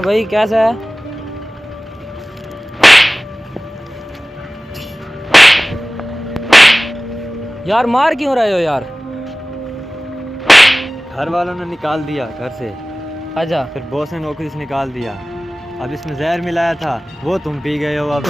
हाँ भाई कैसा है? यार मार क्यों रहे हो यार? घर वालों ने निकाल दिया घर से, अच्छा। फिर बॉस ने नौकरी से निकाल दिया। अब इसमें जहर मिलाया था, वो तुम पी गए हो अब।